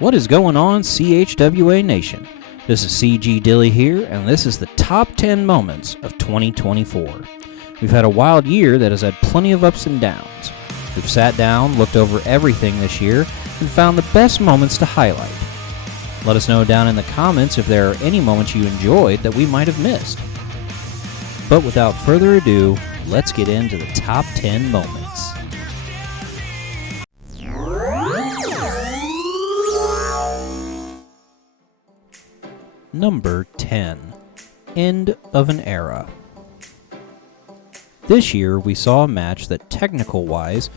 What is going on, CHWA Nation? This is CG Dilly here, and this is the top 10 moments of 2024. We've had a wild year that has had plenty of ups and downs. We've sat down, looked over everything this year, and found the best moments to highlight. Let us know down in the comments if there are any moments you enjoyed that we might have missed. But without further ado, let's get into the top 10 moments. Number 10. End of an era. This year we saw a match that technical-wise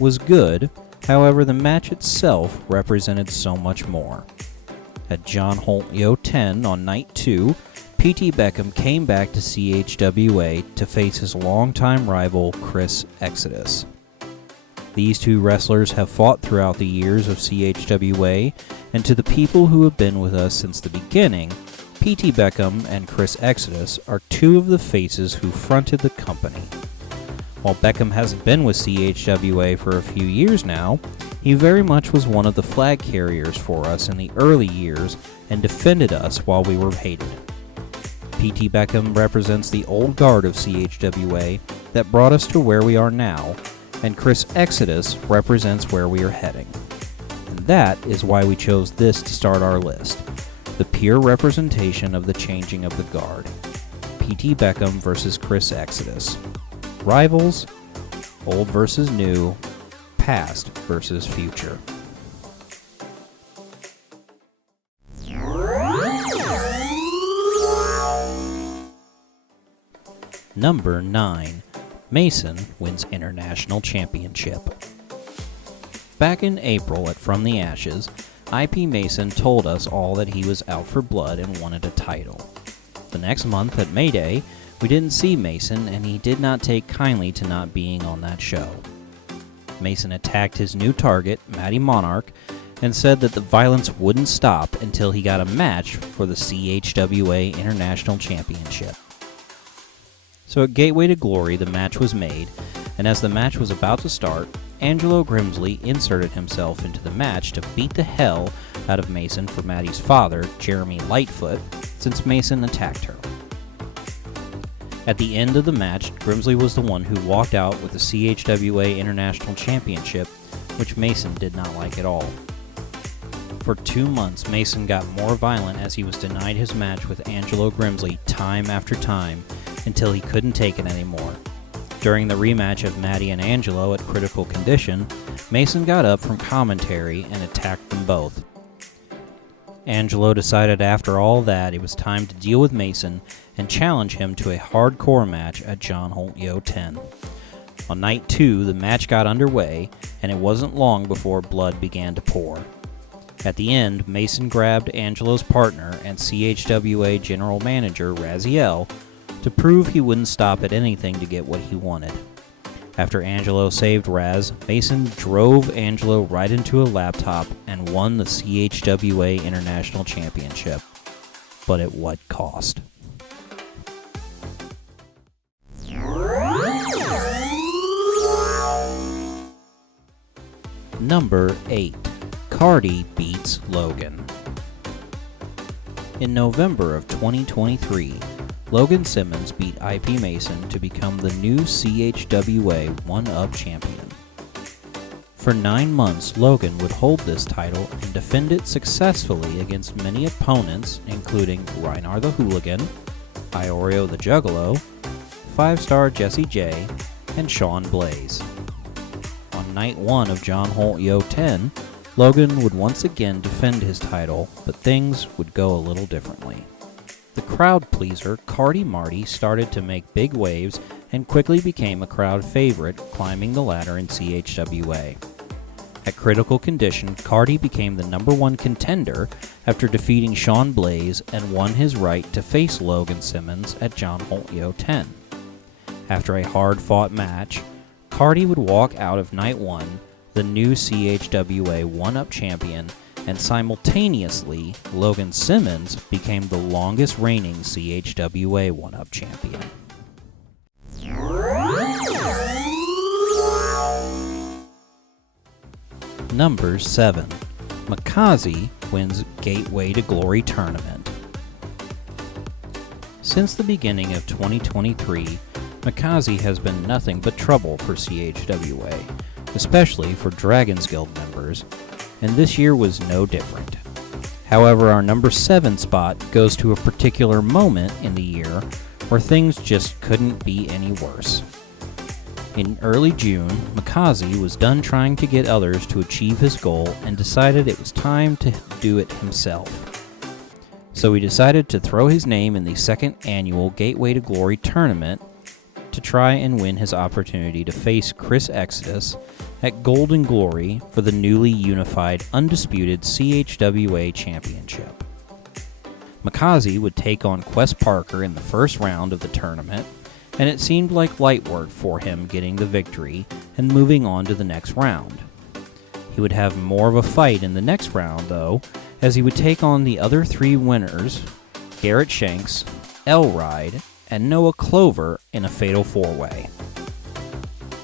was good, however the match itself represented so much more. At John Holt Yo 10 on night 2, P.T. Beckham came back to CHWA to face his longtime rival Chris Exodus. These two wrestlers have fought throughout the years of CHWA, and to the people who have been with us since the beginning, P.T. Beckham and Chris Exodus are two of the faces who fronted the company. While Beckham hasn't been with CHWA for a few years now, he very much was one of the flag carriers for us in the early years and defended us while we were hated. P.T. Beckham represents the old guard of CHWA that brought us to where we are now, and Chris Exodus represents where we are heading. And that is why we chose this to start our list, the pure representation of the changing of the guard. P.T. Beckham versus Chris Exodus. Rivals, old versus new, past versus future. Number 9. Mason wins International Championship. Back in April at From the Ashes, IP Mason told us all that he was out for blood and wanted a title. The next month at May Day, we didn't see Mason, and he did not take kindly to not being on that show. Mason attacked his new target, Matty Monarch, and said that the violence wouldn't stop until he got a match for the CHWA International Championship. So at Gateway to Glory, the match was made, and as the match was about to start, Angelo Grimsley inserted himself into the match to beat the hell out of Mason for Matty's father, Jeremy Lightfoot, since Mason attacked her. At the end of the match, Grimsley was the one who walked out with the CHWA International Championship, which Mason did not like at all. For 2 months, Mason got more violent as he was denied his match with Angelo Grimsley time after time until he couldn't take it anymore. During the rematch of Matty and Angelo at Critical Condition, Mason got up from commentary and attacked them both. Angelo decided after all that it was time to deal with Mason and challenge him to a hardcore match at John Holt Yo 10. On night 2, the match got underway, and it wasn't long before blood began to pour. At the end, Mason grabbed Angelo's partner and CHWA General Manager Raziel to prove he wouldn't stop at anything to get what he wanted. After Angelo saved Raz, Mason drove Angelo right into a laptop and won the CHWA International Championship. But at what cost? Number 8. Cardi beats Logan. In November of 2023, Logan Simmons beat IP Mason to become the new CHWA 1UP champion. For 9 months, Logan would hold this title and defend it successfully against many opponents, including Reinar the Hooligan, Iorio the Juggalo, 5-star Jesse J, and Sean Blaze. On night 1 of John Holt Yo 10, Logan would once again defend his title, but things would go a little differently. The crowd pleaser, Cardi Marty, started to make big waves and quickly became a crowd favorite, climbing the ladder in CHWA. At Critical Condition, Cardi became the number 1 contender after defeating Sean Blaze and won his right to face Logan Simmons at John Holt Yo 10. After a hard-fought match, Cardi would walk out of night 1 the new CHWA 1UP champion, and simultaneously, Logan Simmons became the longest reigning CHWA 1UP champion. Number 7. Makazi wins Gateway to Glory tournament. Since the beginning of 2023, Makazi has been nothing but trouble for CHWA, especially for Dragon's Guild members, and this year was no different. However, our number 7 spot goes to a particular moment in the year where things just couldn't be any worse. In early June, Makazi was done trying to get others to achieve his goal and decided it was time to do it himself. So he decided to throw his name in the second annual Gateway to Glory tournament to try and win his opportunity to face Chris Exodus at Golden Glory for the newly unified undisputed CHWA championship. Makazi would take on Quest Parker in the first round of the tournament, and it seemed like light work for him getting the victory and moving on to the next round. He would have more of a fight in the next round, though, as he would take on the other 3 winners, Garrett Shanks, Elride, and Noah Clover in a fatal 4-way.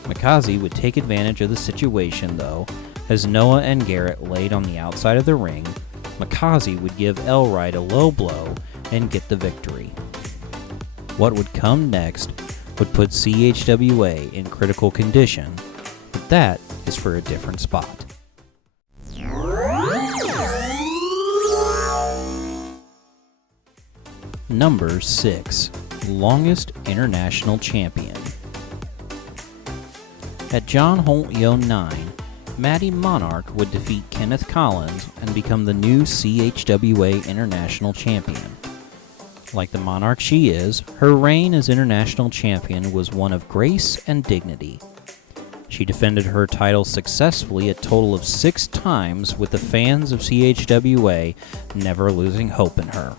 Makazi would take advantage of the situation, though, as Noah and Garrett laid on the outside of the ring. Makazi would give Elride a low blow and get the victory. What would come next would put CHWA in critical condition, but that is for a different spot. Number 6. Longest International Champion. At John Holt Yo 9, Maddie Monarch would defeat Kenneth Collins and become the new CHWA International Champion. Like the Monarch she is, her reign as International Champion was one of grace and dignity. She defended her title successfully a total of 6 times, with the fans of CHWA never losing hope in her.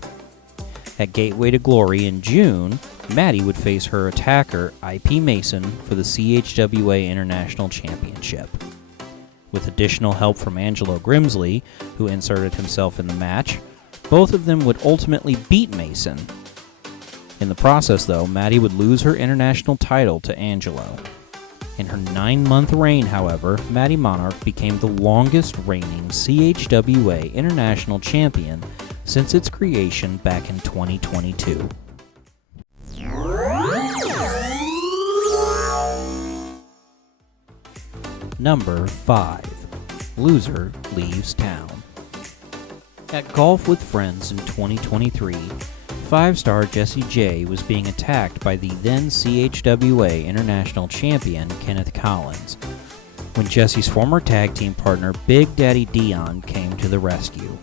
At Gateway to Glory in June, Maddie would face her attacker, IP Mason, for the CHWA International Championship. With additional help from Angelo Grimsley, who inserted himself in the match, both of them would ultimately beat Mason. In the process, though, Maddie would lose her international title to Angelo. In her 9-month reign, however, Maddie Monarch became the longest reigning CHWA International Champion since its creation back in 2022. Number 5. Loser leaves town. At Golf with Friends in 2023, 5-star Jessie J was being attacked by the then CHWA International Champion Kenneth Collins, when Jessie's former tag team partner Big Daddy Dion came to the rescue.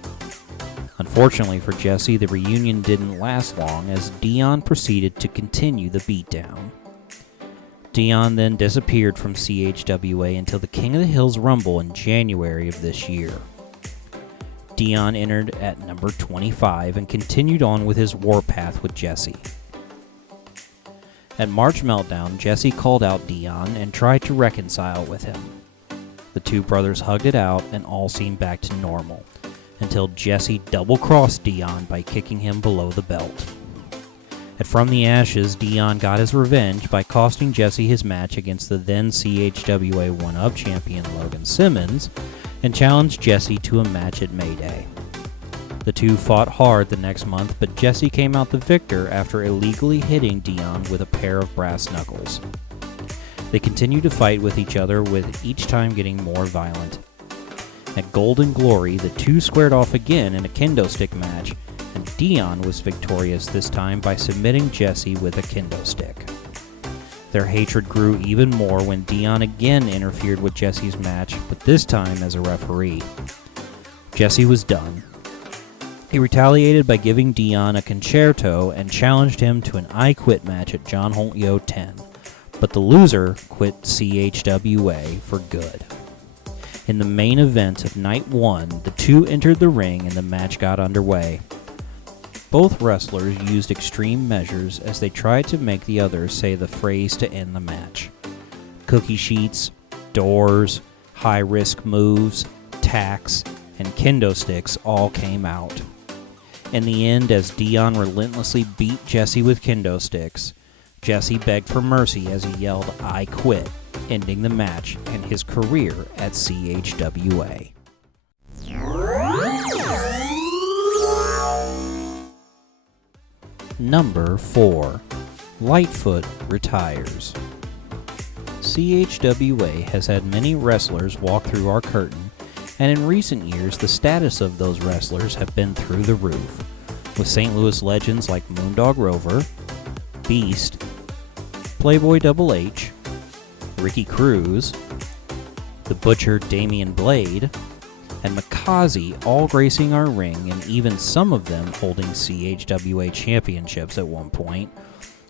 Unfortunately for Jessie, the reunion didn't last long as Dion proceeded to continue the beatdown. Dion then disappeared from CHWA until the King of the Hills Rumble in January of this year. Dion entered at number 25 and continued on with his warpath with Jessie. At March Meltdown, Jessie called out Dion and tried to reconcile with him. The two brothers hugged it out and all seemed back to normal, until Jessie double-crossed Dion by kicking him below the belt. At From the Ashes, Dion got his revenge by costing Jessie his match against the then CHWA 1UP champion Logan Simmons, and challenged Jessie to a match at Mayday. The two fought hard the next month, but Jessie came out the victor after illegally hitting Dion with a pair of brass knuckles. They continued to fight with each other, with each time getting more violent. At Golden Glory, the two squared off again in a kendo stick match, and Dion was victorious this time by submitting Jessie with a kendo stick. Their hatred grew even more when Dion again interfered with Jessie's match, but this time as a referee. Jessie was done. He retaliated by giving Dion a concerto and challenged him to an I Quit match at John Holt Yo 10, but the loser quit CHWA for good. In the main event of Night 1, the two entered the ring and the match got underway. Both wrestlers used extreme measures as they tried to make the other say the phrase to end the match. Cookie sheets, doors, high-risk moves, tacks, and kendo sticks all came out. In the end, as Dion relentlessly beat Jessie with kendo sticks, Jessie begged for mercy as he yelled, "I quit," ending the match and his career at CHWA. Number 4. Lightfoot retires. CHWA has had many wrestlers walk through our curtain, and in recent years the status of those wrestlers have been through the roof, with St. Louis legends like Moondog Rover, Beast, Playboy Double H, Ricky Cruz, the Butcher Damian Blade, and Makazi all gracing our ring, and even some of them holding CHWA championships at one point.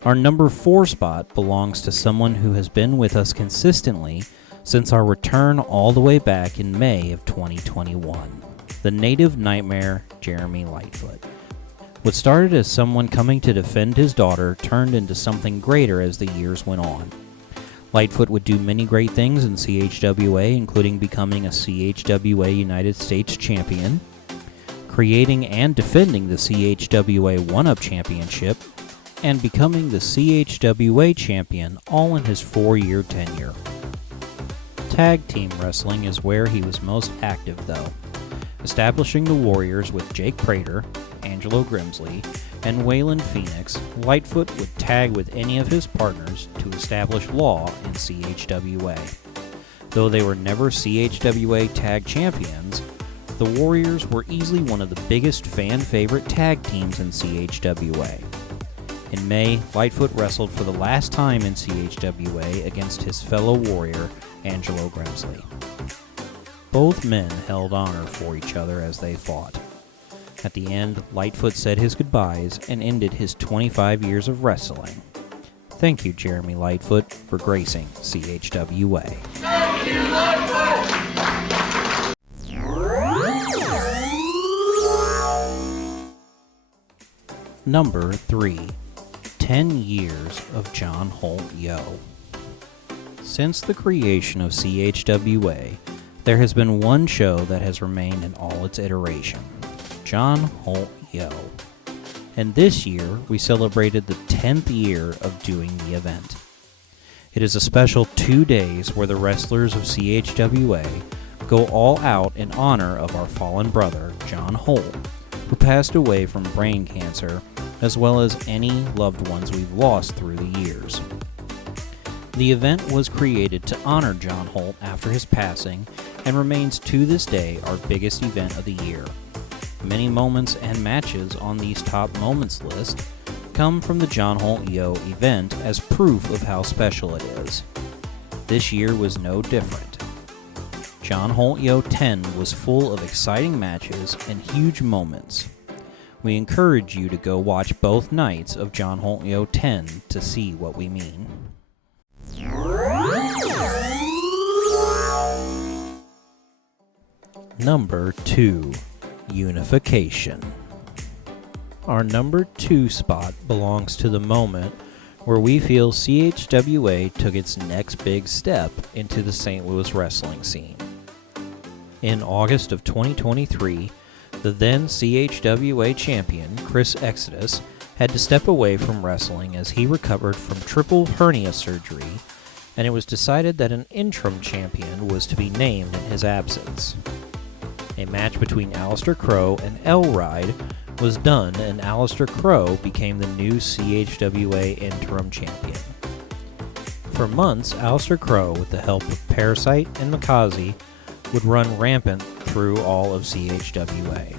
Our number 4 spot belongs to someone who has been with us consistently since our return all the way back in May of 2021. The Native Nightmare, Jeremy Lightfoot. What started as someone coming to defend his daughter turned into something greater as the years went on. Lightfoot would do many great things in CHWA, including becoming a CHWA United States champion, creating and defending the CHWA 1-Up Championship, and becoming the CHWA champion, all in his 4-year tenure. Tag team wrestling is where he was most active though, establishing the Warriors with Jake Prater, Angelo Grimsley, and Waylon Phoenix. Lightfoot would tag with any of his partners to establish Law in CHWA. Though they were never CHWA tag champions, the Warriors were easily one of the biggest fan favorite tag teams in CHWA. In May, Lightfoot wrestled for the last time in CHWA against his fellow Warrior, Angelo Grimsley. Both men held honor for each other as they fought. At the end, Lightfoot said his goodbyes and ended his 25 years of wrestling. Thank you, Jeremy Lightfoot, for gracing CHWA. Thank you, Lightfoot! Number 3. 10 years of John Holt Yo. Since the creation of CHWA, there has been one show that has remained in all its iteration. John Holt Yo. And this year, we celebrated the 10th year of doing the event. It is a special 2 days where the wrestlers of CHWA go all out in honor of our fallen brother, John Holt, who passed away from brain cancer, as well as any loved ones we've lost through the years. The event was created to honor John Holt after his passing and remains to this day our biggest event of the year. Many moments and matches on these top moments list come from the John Holt Yo event as proof of how special it is. This year was no different. John Holt Yo 10 was full of exciting matches and huge moments. We encourage you to go watch both nights of John Holt Yo 10 to see what we mean. Number 2. Unification. Our number 2 spot belongs to the moment where we feel CHWA took its next big step into the St. Louis wrestling scene. In August of 2023, the then CHWA champion, Chris Exodus, had to step away from wrestling as he recovered from triple hernia surgery, and it was decided that an interim champion was to be named in his absence. A match between Aleister Crow and L-Ride was done, and Aleister Crow became the new CHWA interim champion. For months, Aleister Crow, with the help of Parasite and Makazi, would run rampant through all of CHWA.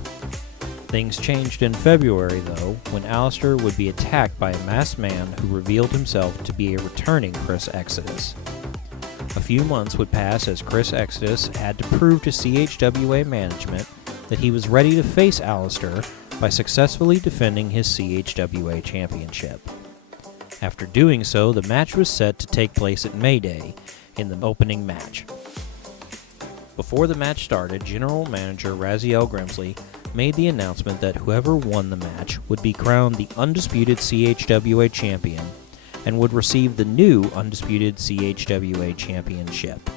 Things changed in February, though, when Aleister would be attacked by a masked man who revealed himself to be a returning Chris Exodus. A few months would pass as Chris Exodus had to prove to CHWA management that he was ready to face Aleister by successfully defending his CHWA championship. After doing so, the match was set to take place at May Day in the opening match. Before the match started, General Manager Raziel Grimsley made the announcement that whoever won the match would be crowned the undisputed CHWA champion and would receive the new undisputed CHWA championship.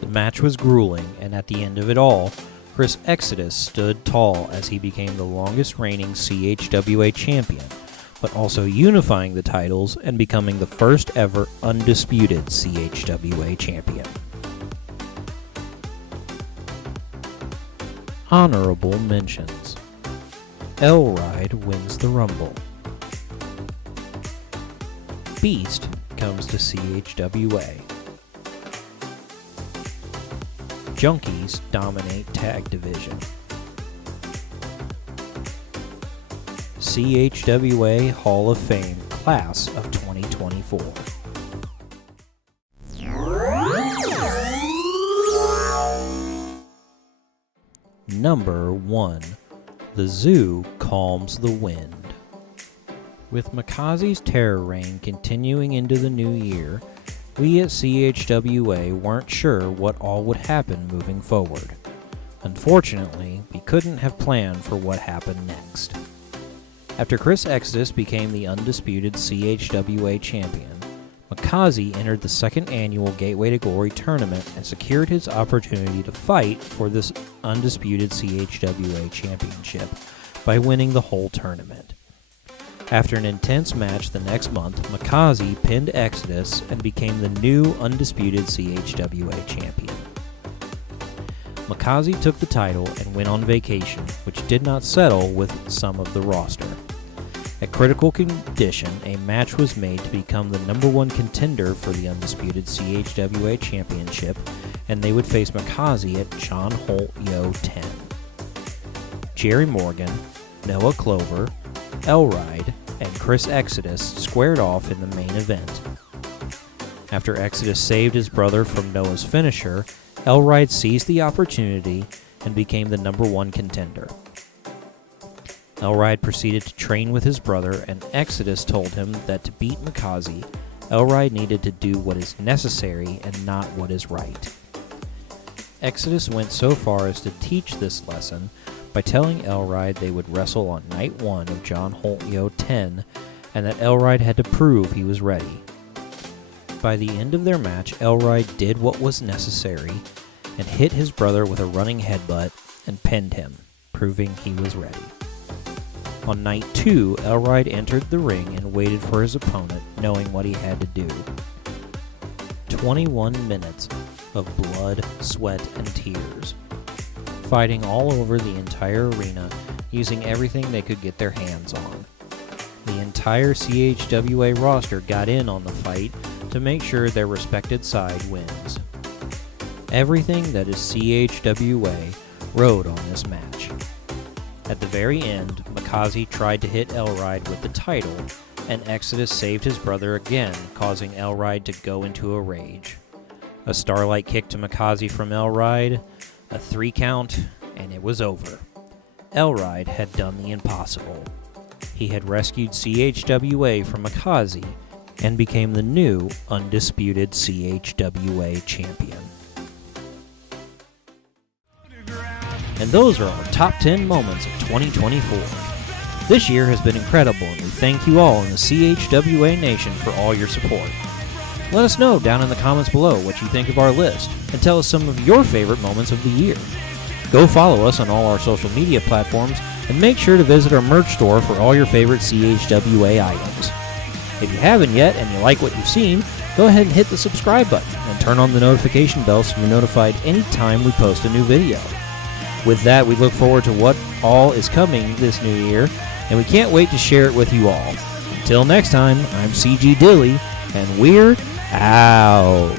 The match was grueling, and at the end of it all, Chris Exodus stood tall as he became the longest reigning CHWA champion, but also unifying the titles and becoming the first ever undisputed CHWA champion. Honorable mentions. L-Ride wins the Rumble. Beast comes to CHWA. Junkies dominate tag division. CHWA Hall of Fame Class of 2024. Number 1. The Zoo Calms the Wind. With Makazi's terror reign continuing into the new year, we at CHWA weren't sure what all would happen moving forward. Unfortunately, we couldn't have planned for what happened next. After Chris Exodus became the undisputed CHWA champion, Makazi entered the second annual Gateway to Glory tournament and secured his opportunity to fight for this undisputed CHWA championship by winning the whole tournament. After an intense match the next month, Makazi pinned Exodus and became the new undisputed CHWA champion. Makazi took the title and went on vacation, which did not settle with some of the roster. At Critical Condition, a match was made to become the number 1 contender for the undisputed CHWA championship, and they would face Makazi at John Holt Yo 10. Jerry Morgan, Noah Clover, Elride, and Chris Exodus squared off in the main event. After Exodus saved his brother from Noah's finisher, Elride seized the opportunity and became the number 1 contender. Elride proceeded to train with his brother, and Exodus told him that to beat Makazi, Elride needed to do what is necessary and not what is right. Exodus went so far as to teach this lesson by telling Elride they would wrestle on night 1 of John Holt Yo 10, and that Elride had to prove he was ready. By the end of their match, Elride did what was necessary and hit his brother with a running headbutt and pinned him, proving he was ready. On night 2, Elride entered the ring and waited for his opponent, knowing what he had to do. 21 minutes of blood, sweat, and tears. Fighting all over the entire arena, using everything they could get their hands on. The entire CHWA roster got in on the fight to make sure their respected side wins. Everything that is CHWA rode on this match. At the very end, Makazi tried to hit Elride with the title, and Exodus saved his brother again, causing Elride to go into a rage. A Starlight kick to Makazi from Elride, a 3 count, and it was over. Elride had done the impossible. He had rescued CHWA from Makazi and became the new undisputed CHWA champion. And those are our top 10 moments of 2024. This year has been incredible, and we thank you all in the CHWA Nation for all your support. Let us know down in the comments below what you think of our list, and tell us some of your favorite moments of the year. Go follow us on all our social media platforms, and make sure to visit our merch store for all your favorite CHWA items. If you haven't yet and you like what you've seen, go ahead and hit the subscribe button and turn on the notification bell so you're notified anytime we post a new video. With that, we look forward to what all is coming this new year, and we can't wait to share it with you all. Until next time, I'm CG Dilly, and we're out.